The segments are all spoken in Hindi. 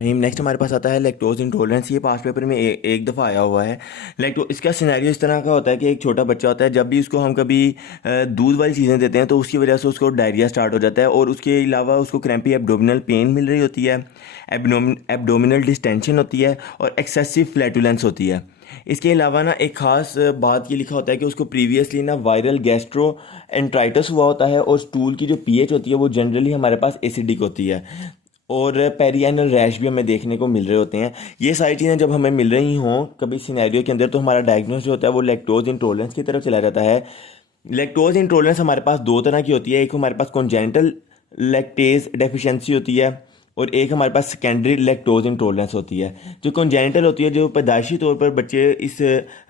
नेक्स्ट हमारे पास आता है लैक्टोज इंटॉलरेंस। ये पास पेपर में एक दफ़ा आया हुआ है। इसका सिनेरियो इस तरह का होता है कि एक छोटा बच्चा होता है, जब भी उसको हम कभी दूध वाली चीज़ें देते हैं तो उसकी वजह से उसको डायरिया स्टार्ट हो जाता है, और उसके अलावा उसको क्रैम्पी एब्डोमिनल पेन मिल रही होती है, एब्डोमिनल डिस्टेंशन होती है, और एक्सेसिव फ्लैटुलेंस होती है। इसके अलावा ना एक ख़ास बात ये लिखा होता है कि उसको प्रीवियसली ना वायरल गैस्ट्रो एंट्राइटिस हुआ होता है, और स्टूल की जो पीएच होती है वो जनरली हमारे पास एसिडिक होती है, और पेरियानल रैश भी हमें देखने को मिल रहे होते हैं। ये सारी चीज़ें जब हमें मिल रही हों कभी सिनेरियो के अंदर, तो हमारा डायग्नोस जो होता है वो लैक्टोज इंटॉलरेंस की तरफ चला जाता है। लैक्टोज इंटॉलरेंस हमारे पास दो तरह की होती है। एक हमारे पास कॉन्जेनिटल लैक्टेज डेफिशिएंसी होती है, और एक हमारे पास सेकेंडरी लैक्टोज इंटॉलरेंस होती है। जो कॉन्जेनिटल होती है, जो पैदाइशी तौर पर बच्चे इस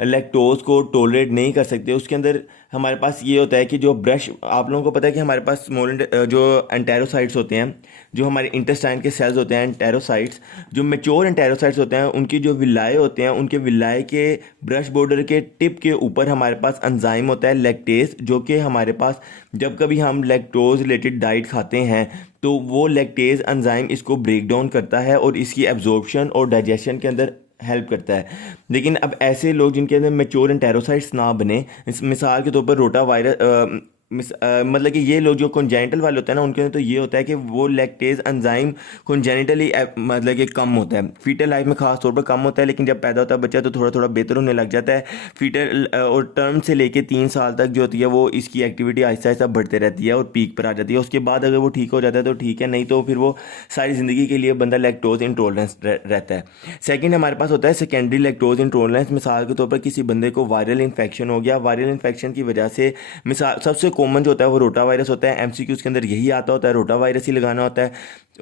लैक्टोज को टॉलरेट नहीं कर सकते, उसके अंदर हमारे पास ये होता है कि जो ब्रश, आप लोगों को पता है कि हमारे पास स्मॉल जो एंटेरोसाइट्स होते हैं, जो हमारे इंटेस्टाइन के सेल्स होते हैं एंटेरोसाइट्स, जो मेच्योर एंटेरोसाइट्स होते हैं, उनकी जो विलाए होते हैं, उनके विलाए के ब्रश बॉर्डर के टिप के ऊपर हमारे पास एंजाइम होता है लैक्टेज, जो कि हमारे पास जब कभी हम लैक्टोज रिलेटेड डाइट खाते हैं तो वो लैक्टेज एंजाइम इसको ब्रेक डाउन करता है और इसकी एब्जॉर्प्शन और डाइजेशन के अंदर हेल्प करता है। लेकिन अब ऐसे लोग जिनके अंदर मेच्योर एंटेरोसाइट्स ना बने, मिसाल के तौर पर रोटा वायरस, मतलब कि ये लोग जो कॉन्जेनिटल वाले होते हैं ना, उनके अंदर तो ये होता है कि वो लैक्टेज एंजाइम कॉन्जेनिटली मतलब कि कम होता है, फीटल लाइफ में खास तौर पर कम होता है, लेकिन जब पैदा होता है बच्चा तो थोड़ा थोड़ा बेहतर होने लग जाता है। फीटल और टर्म से लेके 3 साल तक जो होती है वो इसकी एक्टिविटी आहिस्ता आहिस्ता बढ़ते रहती है और पीक पर आ जाती है। उसके बाद अगर वो ठीक हो जाता है तो ठीक है, नहीं तो फिर वो सारी ज़िंदगी के लिए बंदा लैक्टोज इंटॉलरेंस रहता है। सेकंड हमारे पास होता है सेकेंडरी लैक्टोज इंटॉलरेंस। मिसाल के तौर पर किसी बंदे को वायरल इन्फेक्शन हो गया, वायरल इन्फेक्शन की वजह से, मिसाल सबसे कॉमन जो होता है वो रोटा वायरस होता है, एमसीक्यूज़ के अंदर यही आता होता है, रोटा वायरस ही लगाना होता है।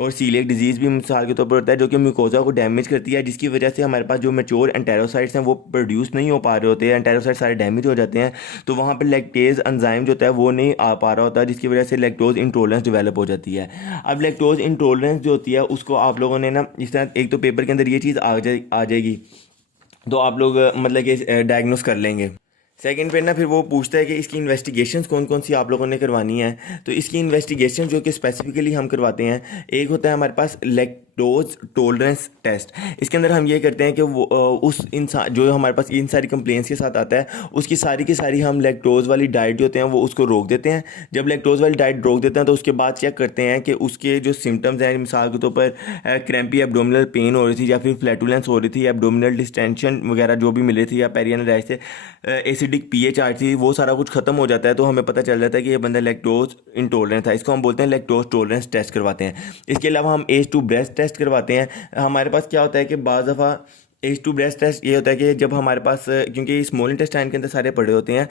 और सीलिएक डिजीज़ भी मिसाल के तौर पर होता है, जो कि म्यूकोजा को डैमेज करती है, जिसकी वजह से हमारे पास जो मेच्योर एंटेरोसाइट्स हैं वो प्रोड्यूस नहीं हो पा रहे होते हैं, एंटेरोसाइट्स सारे डैमेज हो जाते हैं, तो वहाँ पर लैक्टेज एंजाइम जो होता है वो नहीं आ पा रहा होता, जिसकी वजह से लैक्टोज इंटॉलरेंस डेवलप हो जाती है। अब लैक्टोज इंटॉलरेंस जो होती है उसको आप लोगों ने ना इस तरह, एक तो पेपर के अंदर ये चीज़ आ जाएगी, तो आप लोग मतलब कि डायग्नोस कर लेंगे। सेकंड पे ना फिर वो पूछता है कि इसकी इन्वेस्टिगेशंस कौन कौन सी आप लोगों ने करवानी है। तो इसकी इन्वेस्टिगेशन जो कि स्पेसिफिकली हम करवाते हैं, एक होता है हमारे पास लैक्टोज टॉलरेंस टेस्ट। इसके अंदर हम ये करते हैं कि वो उस इंसान जो हमारे पास इन सारी कंप्लेंट्स के साथ आता है, उसकी सारी की सारी हम लैक्टोज वाली डाइट जो होते हैं वो उसको रोक देते हैं। जब लैक्टोज वाली डाइट रोक देते हैं तो उसके बाद चेक करते हैं कि उसके जो सिम्टम्स हैं, मिसाल के तौर पर क्रैम्पी एब्डोमिनल पेन हो रही थी, या फिर फ्लैटुलेंस हो रही थी, एब्डोमिनल डिस्टेंशन वगैरह जो भी मिल रही थी, या पेरियनल रैश से एसिडिक पीएच आ रही थी, वो सारा कुछ खत्म हो जाता है, तो हमें पता चल जाता है कि ये बंदा लैक्टोज इंटॉलरेंट था। इसको हम बोलते हैं लैक्टोज टॉलरेंस टेस्ट करवाते हैं। इसके अलावा हम एज टू ब्रेस्ट टेस्ट करवाते हैं। हमारे पास क्या होता है कि बाज़ दफ़ा एज टू ब्रेस्ट टेस्ट ये होता है कि जब हमारे पास, क्योंकि स्मॉल इंटेस्टाइन के अंदर सारे पड़े होते हैं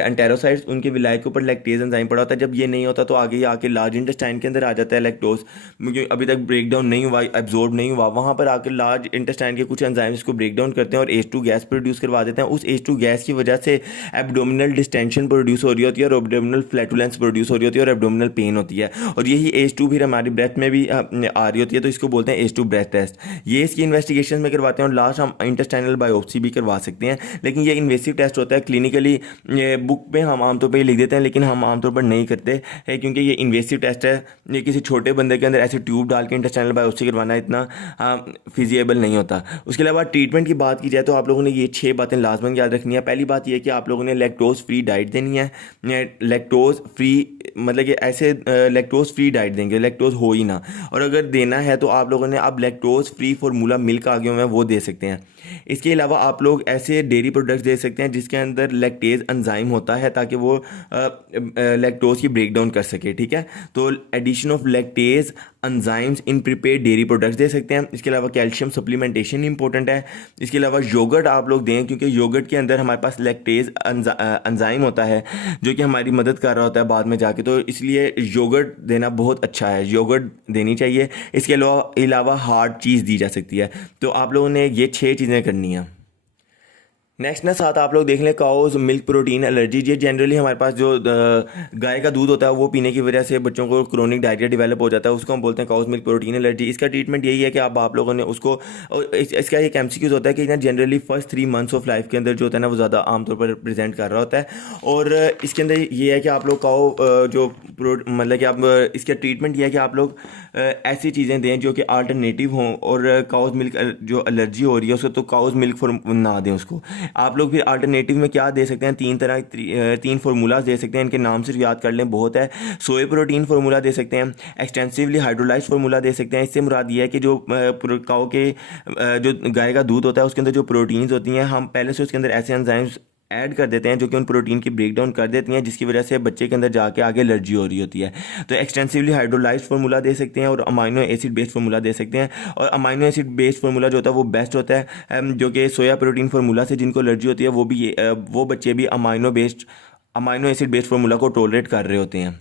एंटेरोसाइट्स, उनके विलायक के ऊपर लैक्टेज एंजाइम पड़ा होता है, जब ये नहीं होता तो आगे आके लार्ज इंटेस्टाइन के अंदर आ जाता है लैक्टोज, क्योंकि अभी तक ब्रेक डाउन नहीं हुआ, एब्जॉर्ब नहीं हुआ, वहाँ पर आकर लार्ज इंटेस्टाइन के कुछ एंजाइम इसको ब्रेक डाउन करते हैं और एच टू गैस प्रोड्यूस करवा देते हैं। उस एच टू गैस की वजह से एब्डोमिनल डिस्टेंशन प्रोड्यूस हो रही होती है, और एब्डोमिनल फ्लैटुलेंस प्रोड्यूस हो रही होती है, और एब्डोमिनल पेन होती है, और यही एच टू फिर हमारी ब्रेथ में भी आ रही होती है, तो इसको बोलते हैं एच टू ब्रेथ टेस्ट। ये इसकी इन्वेस्टिगेशन में करवाते हैं, और लास्ट हम इंटेस्टाइनल बायोप्सी भी करवा सकते हैं। लेकिन ये इन्वेसिव टेस्ट होता है, क्लिनिकली बुक पे हम आमतौर पर लिख देते हैं, लेकिन हम आमतौर पर नहीं करते हैं, क्योंकि ये इन्वेसिव टेस्ट है। ये किसी छोटे बंदे के अंदर ऐसे ट्यूब डाल के इंटेस्टाइनल बायोप्सी करवाना इतना फिजिएबल नहीं होता। उसके अलावा ट्रीटमेंट की बात की जाए तो आप लोगों ने ये 6 बातें लाजमन याद रखनी है। पहली बात ये कि आप लोगों ने लैक्टोज फ्री डाइट देनी है। लैक्टोज फ्री मतलब कि ऐसे लैक्टोज फ्री डाइट देंगे, लैक्टोज हो ही ना, और अगर देना है तो आप लोगों ने अब लैक्टोज फ्री फार्मूला मिल्क आ गए हुए हैं वो दे सकते हैं। इसके अलावा आप लोग ऐसे डेयरी प्रोडक्ट्स दे सकते हैं जिसके अंदर लैक्टेज एंजाइम होता है, ताकि वो लैक्टोज की ब्रेक डाउन कर सके, ठीक है। तो addition of lactase enzymes in prepared dairy products दे सकते हैं। इसके अलावा कैल्शियम सप्लीमेंटेशन इंपॉर्टेंट है। इसके अलावा योगर्ट आप लोग दें, क्योंकि योगर्ट के अंदर हमारे पास लैक्टेज एंजाइम होता है जो कि हमारी मदद कर रहा होता है बाद में जाके, तो इसलिए योगर्ट देना बहुत अच्छा है, योगर्ट देनी चाहिए। इसके अलावा हार्ड चीज़ दी जा सकती है। तो आप लोगों ने ये 6 चीज़ें करनी है। नेक्स्ट ना साथ आप लोग देख लें काउज मिल्क प्रोटीन एलर्जी। ये जनरली हमारे पास जो गाय का दूध होता है वो पीने की वजह से बच्चों को क्रोनिक डायरिया डेवलप हो जाता है, उसको हम बोलते हैं काउज मिल्क प्रोटीन एलर्जी। इसका ट्रीटमेंट यही है कि आप लोगों ने उसको इसका एक एमसीक्यूज होता है कि ना generally first 3 months of life के अंदर जो होता है ना वो ज़्यादा आमतौर पर प्रेजेंट कर रहा होता है। और इसके अंदर ये है कि आप लोग काओ जो मतलब कि आप इसका ट्रीटमेंट ये है कि आप लोग ऐसी चीज़ें दें जो कि अल्टरनेटिव हों, और काउज मिल्क जो एलर्जी हो रही है उसको तो काउज मिल्क ना दें उसको। आप लोग फिर अल्टरनेटिव में क्या दे सकते हैं, तीन फार्मूलाज दे सकते हैं, इनके नाम सिर्फ याद कर लें बहुत है। सोए प्रोटीन फार्मूला दे सकते हैं, एक्सटेंसिवली हाइड्रोलाइज फार्मूला दे सकते हैं। इससे मुराद ये है कि जो काऊ के जो गाय का दूध होता है उसके अंदर जो प्रोटीन्स होती हैं हम पहले से उसके अंदर ऐसे एंजाइम्स ऐड कर देते हैं जो कि उन प्रोटीन की ब्रेक डाउन कर देती हैं, जिसकी वजह से बच्चे के अंदर जाके आगे एलर्जी हो रही होती है। तो एक्सटेंसिवली हाइड्रोलाइज्ड फार्मूला दे सकते हैं और अमाइनो एसिड बेस्ड फार्मूला दे सकते हैं। और अमाइनो एसिड बेस्ड फार्मूला जो होता है वो बेस्ट होता है, जो कि सोया प्रोटीन फार्मूला से जिनको एलर्जी होती है वो बच्चे भी अमाइनो एसिड बेस्ड फार्मूला को टॉलरेट कर रहे होते हैं।